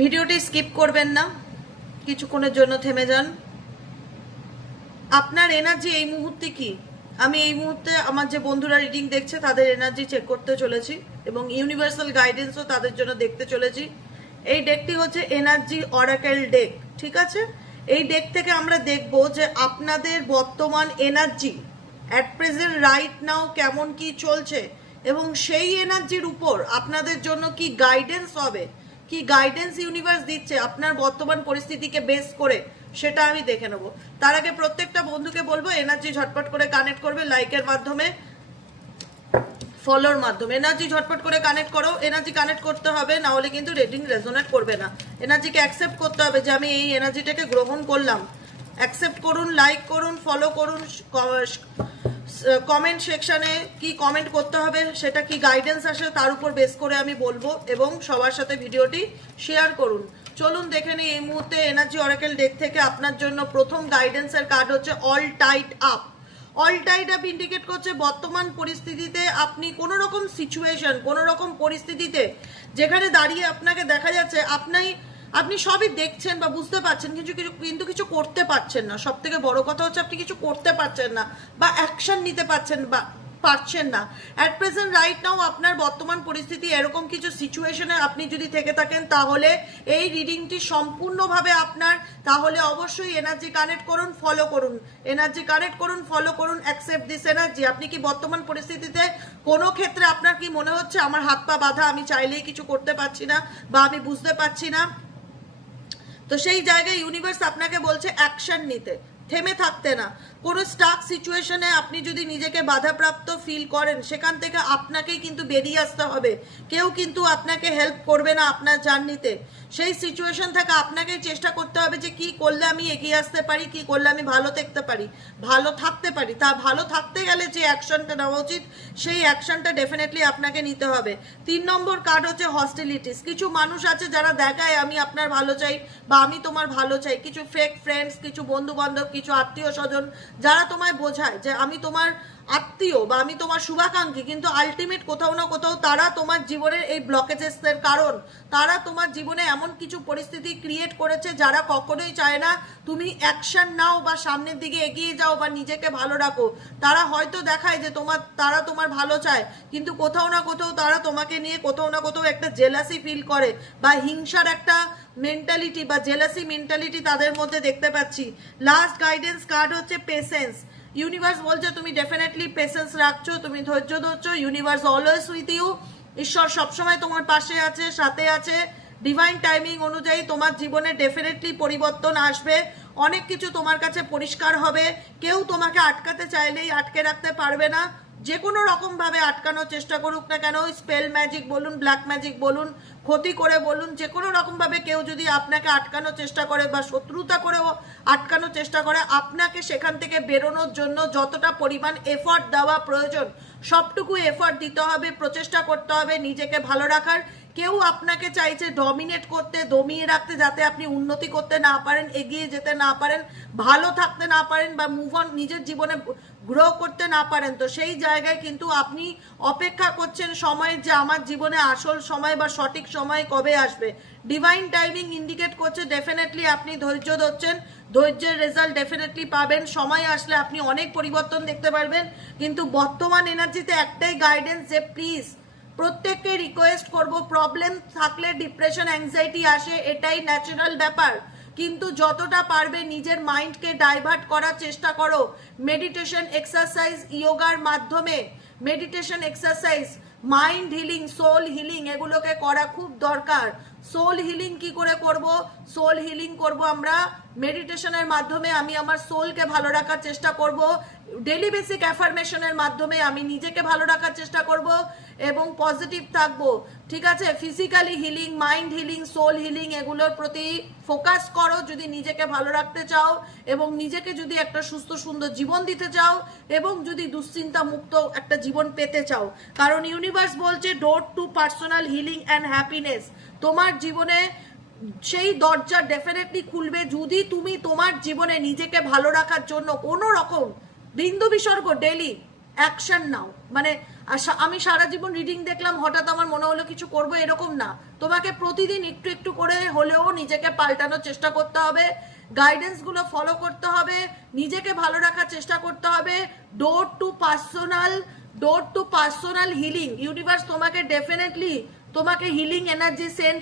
ভিডিওটি স্কিপ করবেন না, কিছুক্ষণের জন্য থেমে যান। আপনার এনার্জি এই মুহূর্তে কি? আমি এই মুহূর্তে আমার যে বন্ধুরা রিডিং দেখছে তাদের এনার্জি চেক করতে চলেছি এবং ইউনিভার্সাল গাইডেন্সও তাদের জন্য দেখতে চলেছি। এই ডেকটি হচ্ছে এনার্জি অরাকেল ডেক, ঠিক আছে? এই ডেক থেকে আমরা দেখব যে আপনাদের বর্তমান energy at present right now কেমন কি চলছে এবং সেই এনার্জির উপর আপনাদের জন্য কি গাইডেন্স হবে, কি গাইডেন্স ইউনিভার্স দিচ্ছে আপনার বর্তমান পরিস্থিতিকে বেস করে, সেটা আমি দেখে নেব। তার আগে প্রত্যেকটা বন্ধুকে বলবো এনার্জি ঝটপট করে কানেক্ট করবে, লাইকের মাধ্যমে, ফলোর মাধ্যমে। এনার্জি ঝটপট করে কানেক্ট করো, এনার্জি কানেক্ট করতে হবে, না হলে কিন্তু রেটিং রেজোনেট করবে না। এনার্জিকে অ্যাকসেপ্ট করতে হবে যে আমি এই এনার্জিটাকে গ্রহণ করলাম। অ্যাকসেপ্ট করুন, লাইক করুন, ফলো করুন। কমেন্ট সেকশনে কি কমেন্ট করতে হবে, সেটা কি গাইডেন্স আসে তার উপর বেস করে আমি বলবো এবং সবার সাথে ভিডিওটি শেয়ার করুন। চলুন দেখে নিই এই মুহূর্তে এনার্জি অরাকেল ডেক থেকে আপনার জন্য প্রথম গাইডেন্সের কার্ড হচ্ছে all tight up. All tight up indicate করছে বর্তমান পরিস্থিতিতে আপনি কোনো রকম সিচুয়েশন, কোনো রকম পরিস্থিতিতে যেখানে দাঁড়িয়ে আপনাকে দেখা যাচ্ছে আপনি সবই দেখছেন বা বুঝতে পারছেন, কিন্তু কিছু করতে পারছেন না। সব থেকে বড় কথা হচ্ছে আপনি কিছু করতে পারছেন না বা অ্যাকশন নিতে পারছেন না। অ্যাট প্রেজেন্ট রাইট নাও আপনার বর্তমান পরিস্থিতি এরকম কিছু সিচুয়েশনে আপনি যদি থেকে থাকেন, তাহলে এই রিডিংটি সম্পূর্ণভাবে আপনার। তাহলে অবশ্যই এনার্জি কানেক্ট করুন, ফলো করুন, এনার্জি কানেক্ট করুন, ফলো করুন, অ্যাকসেপ্ট দিস এনার্জি। আপনি কি বর্তমান পরিস্থিতিতে কোনো ক্ষেত্রে আপনার কি মনে হচ্ছে আমার হাত পা বাঁধা, আমি চাইলেই কিছু করতে পারছি না বা আমি বুঝতে পারছি না? তো সেই জায়গায় ইউনিভার্স আপনাকে বলছে অ্যাকশন নিতে, থেমে থাকতে না। কোনো স্টাক সিচুয়েশনে আপনি যদি নিজেকে বাধাপ্রাপ্ত ফিল করেন, সেখান থেকে আপনাকেই কিন্তু বেরিয়ে আসতে হবে। কেউ কিন্তু আপনাকে হেল্প করবে না আপনার জার্নিতে। সেই সিচুয়েশন থেকে আপনাকেই চেষ্টা করতে হবে যে কি করলে আমি এগিয়ে আসতে পারি, কি করলে আমি ভালো থাকতে পারি, ভালো থাকতে পারি। তা ভালো থাকতে গেলে যে অ্যাকশনটা নেওয়া উচিত, সেই অ্যাকশনটা ডেফিনেটলি আপনাকে নিতে হবে। 3 নম্বর কার্ড হচ্ছে হস্টিলিটিস। কিছু মানুষ আছে যারা দেখায় আমি আপনার ভালো চাই বা আমি তোমার ভালো চাই। কিছু ফেক ফ্রেন্ডস, কিছু বন্ধু বান্ধব, কিছু আত্মীয় স্বজন যারা তোমায় বোঝায় যে আমি তোমার আত্মীয় বা আমি তোমার শুভাকাঙ্ক্ষী, কিন্তু আলটিমেট কোথাও না কোথাও তারা তোমার জীবনের এই ব্লকেজেসের কারণ। তারা তোমার জীবনে এমন কিছু পরিস্থিতি ক্রিয়েট করেছে যারা কখনোই চায় না তুমি অ্যাকশন নাও বা সামনের দিকে এগিয়ে যাও বা নিজেকে ভালো রাখো। তারা হয়তো দেখায় যে তারা তোমার ভালো চায়, কিন্তু কোথাও না কোথাও তারা তোমাকে নিয়ে কোথাও না কোথাও একটা জেলাসি ফিল করে বা হিংসার একটা মেন্টালিটি বা জেলাসি মেন্টালিটি তাদের মধ্যে দেখতে পাচ্ছি। লাস্ট গাইডেন্স কার্ড হচ্ছে পেশেন্স। ইউনিভার্স বলছে তুমি ডেফিনেটলি পেশেন্স রাখছো, তুমি ধৈর্য ধরছো। Universe always with you. ঈশ্বর সবসময় তোমার পাশে আছে, সাথে আছে। ডিভাইন টাইমিং অনুযায়ী তোমার জীবনে ডেফিনেটলি পরিবর্তন আসবে। অনেক কিছু তোমার কাছে পরিষ্কার হবে। কেউ তোমাকে আটকাতে চাইলেই আটকে রাখতে পারবে না। যে কোনো রকমভাবে আটকানোর চেষ্টা করুক না কেন, স্পেল ম্যাজিক বলুন, ব্ল্যাক ম্যাজিক বলুন, ক্ষতি করে বলুন, যে কোনো রকমভাবে কেউ যদি আপনাকে আটকানোর চেষ্টা করে বা শত্রুতা করেও আটকানোর চেষ্টা করে, আপনাকে সেখান থেকে বেরোনোর জন্য যতটা পরিমাণ এফর্ট দেওয়া প্রয়োজন সবটুকু এফর্ট দিতে হবে, প্রচেষ্টা করতে হবে নিজেকে ভালো রাখার। কেউ আপনাকে চাইছে ডমিনেট করতে, দমিয়ে রাখতে, যাতে আপনি উন্নতি করতে না পারেন, এগিয়ে যেতে না পারেন, ভালো থাকতে না পারেন বা মুভ অন নিজের জীবনে গ্রো করতে না পারেন। তো সেই জায়গায় কিন্তু আপনি অপেক্ষা করছেন সময়ের, যে আমার জীবনে আসল সময় বা সঠিক সময় কবে আসবে। ডিভাইন টাইমিং ইন্ডিকেট করছে ডেফিনেটলি আপনি ধৈর্য ধরছেন, ধৈর্যের রেজাল্ট ডেফিনেটলি পাবেন। সময় আসলে আপনি অনেক পরিবর্তন দেখতে পারবেন। কিন্তু বর্তমান এনার্জিতে একটাই গাইডেন্স, যে প্লিজ প্রত্যেককে রিকোয়েস্ট করব, প্রবলেম থাকলে ডিপ্রেশন, অ্যাংজাইটি আসে, এটাই ন্যাচারাল ব্যাপার। কিন্তু যতটা পারবে নিজের মাইন্ডকে ডাইভার্ট করার চেষ্টা করো মেডিটেশন, এক্সারসাইজ, ইয়োগার মাধ্যমে। Meditation, exercise, mind healing, soul healing, এগুলোকে করা খুব দরকার। সোল হিলিং কি করে করব? সোল হিলিং করব আমরা মেডিটেশনের মাধ্যমে। আমি আমার সোলকে ভালো রাখার চেষ্টা করব। ডেলি বেসিক অ্যাফার্মেশনের মাধ্যমে আমি নিজেকে ভালো রাখার চেষ্টা করব এবং পজিটিভ থাকবো, ঠিক আছে? Physically healing, mind healing, soul healing, এগুলোর প্রতি ফোকাস করো যদি নিজেকে ভালো রাখতে চাও এবং নিজেকে যদি একটা সুস্থ সুন্দর জীবন দিতে চাও এবং যদি দুশ্চিন্তা মুক্ত একটা জীবন পেতে চাও। কারণ ইউনিভার্স বলছে door to personal healing and happiness. তোমার জীবনে সেই দরজা ডেফিনেটলি খুলবে যদি তুমি তোমার জীবনে নিজেকে ভালো রাখার জন্য কোনো রকম বিন্দু বিসর্গ ডেলি অ্যাকশন নাও। মানে আমি সারা জীবন রিডিং দেখলাম, হঠাৎ আমার মনে হলো কিছু করব, এরকম না। তোমাকে প্রতিদিন একটু একটু করে হলেও নিজেকে পাল্টানোর চেষ্টা করতে হবে, গাইডেন্সগুলো ফলো করতে হবে, নিজেকে ভালো রাখার চেষ্টা করতে হবে। Door to personal healing, universe তোমাকে ডেফিনেটলি তোমাকে হিলিং এনার্জি সেন্ড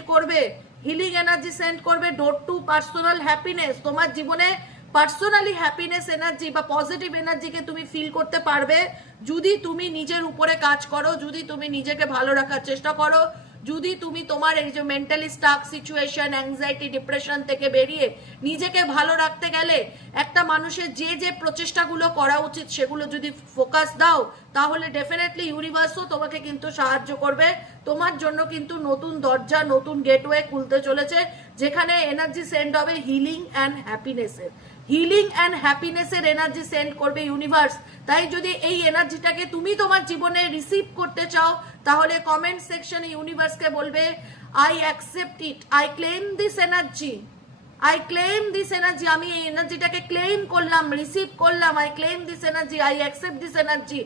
করবে, ডোর টু পার্সোনাল হ্যাপিনেস। তোমার জীবনে পার্সোনালি হ্যাপিনেস এনার্জি বা পজিটিভ এনার্জিকে তুমি ফিল করতে পারবে যদি তুমি নিজের উপরে কাজ করো, যদি তুমি নিজেকে ভালো রাখার চেষ্টা করো, যদি তুমি তোমার এই যে mentally stuck situation, anxiety, depression থেকে বেরিয়ে নিজেকে ভালো রাখতে গেলে একটা মানুষের যে যে প্রচেষ্টাগুলো করা উচিত সেগুলো যদি ফোকাস দাও, তাহলে ডেফিনেটলি ইউনিভার্সও তোমাকে কিন্তু সাহায্য করবে। তোমার জন্য কিন্তু নতুন দরজা, নতুন গেটওয়ে খুলতে চলেছে, যেখানে এনার্জি সেন্ড হবে হিলিং অ্যান্ড হ্যাপিনেসের এনার্জি সেন্ড করবে ইউনিভার্স। তাই যদি এই এনার্জিটাকে তুমি তোমার জীবনে রিসিভ করতে চাও, তাহলে কমেন্ট সেকশনে ইউনিভার্সকে বলবে I accept it, I claim this energy, আমি এই এনার্জিটাকে ক্লেম করলাম, রিসিভ করলাম, I claim this energy, I accept this energy.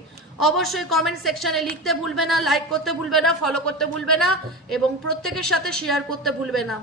অবশ্যই কমেন্ট সেকশনে লিখতে ভুলবে না, লাইক করতে ভুলবে না, ফলো করতে ভুলবে না এবং প্রত্যেকের সাথে শেয়ার করতে ভুলবে না।